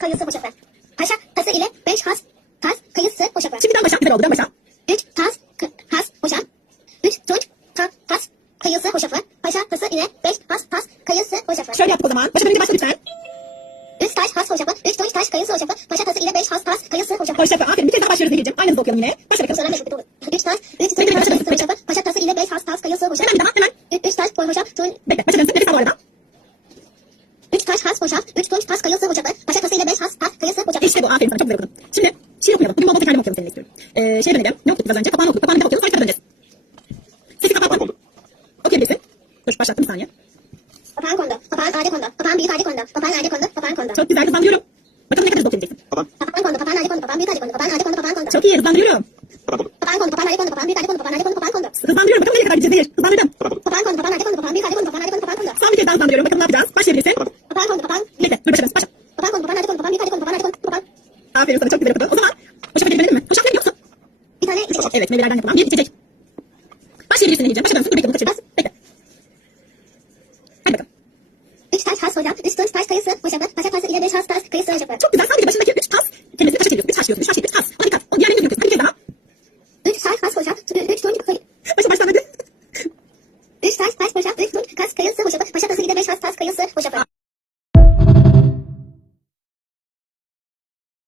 kayısı hoşafı. Paşa tası ile beş has tas kayısı hoşafı. Şimdiden başa. Güzel oldu. Dön başa. Üç tas k- has hoşaf. Üç tunç ta, tas kayısı hoşafı. Paşa tası ile beş has tas kayısı hoşafı. Şöyle yaptık o zaman. Başa dönünce başla lütfen. Üç taş has hoşafı. Üç tunç taş kayısı hoşafı. Paşa tası ile beş has tas kayısı hoşafı. Hoşça kal. Aferin. Bir kez daha başlıyoruz Nehir'cim. Aynı hızda okuyalım yine. Başla bakalım. Sonra meşhur Üç taş, üç tunç taş kayısı hoşafı. Paşa tası ile beş has tas kayısı hoşafı. Hemen bir daha. Hemen. Üç, üç taş boy hoşaf. Tun, Bekle. Başa dönsün. Nefes al bu arada. üç taş has hoşaf. Üç tunç taş kayısı hoşafı. Paşa tası ile beş has tas kayısı hoşafı. İşte bu. Aferin sana. Çok güzel okudun. Şimdi şiir okuyalım. Bugün bol bol tekerleme okuyalım seninle istiyorum. Ee, şeye dönelim. Ne okuduk biraz önce? Kapağını okuduk. Kapağını bir daha okuyalım. Sonra kitaba döneceğiz. Sesi kapattım. kondu. Okuyabilirsin. Dur başlattım bir saniye. Papağan kondu. Papağan ağacı kondu. Papağan büyük ağacı kondu. Papağan ağacı kondu. Papağan kondu. Çok güzel hızlandırıyorum. Bakalım ne kadar hızlı okuyabileceksin. Papağan. Papağan kondu. Papağan ağacı kondu. Papağan büyük ağacı kondu. Papağan ağacı kondu. Papağan kondu. Çok iyi hızlandırıyorum. Papağan kondu. Papağan ağacı kondu. Papağan büyük ağacı kondu. Papağan ağacı kondu. Papağan kondu. Hızlandırıyorum. Bakalım nereye kadar gideceğiz Nehir. Hızlandırdım. Papağan kondu. Papağan kondu. Papağan ağacı kondu. Papağan büyük ağacı kondu. Papağan ağacı kondu. Papağan kondu. Son bir kez daha hızlandırıyorum. Bakalım ne yapacağız. Başlayabilirsin. Papağan kondu. Papağan. Bekle. Dur başa dön. Başla. Papağan kondu. Papağan ağacı kondu. Papağan büyük ağacı kondu. Papağan ağacı kondu. Papağan. Aferin sana. Çok güzel okudun. O zaman hoşça gidelim mi? Hoşça biliyor musun? Bir tane içecek. Evet. Meyvelerden yapılan bir içecek. Başlayabilirsin Nehir'cim. Başa dönsün. Dur bekle. Bunu kaçıracağız. Bekle. Hadi bakalım. Üç taş has hocam. Üç tunç taş kayısı hoşafı. Paşa tası ile beş has tas kayısı hoşafı. Çok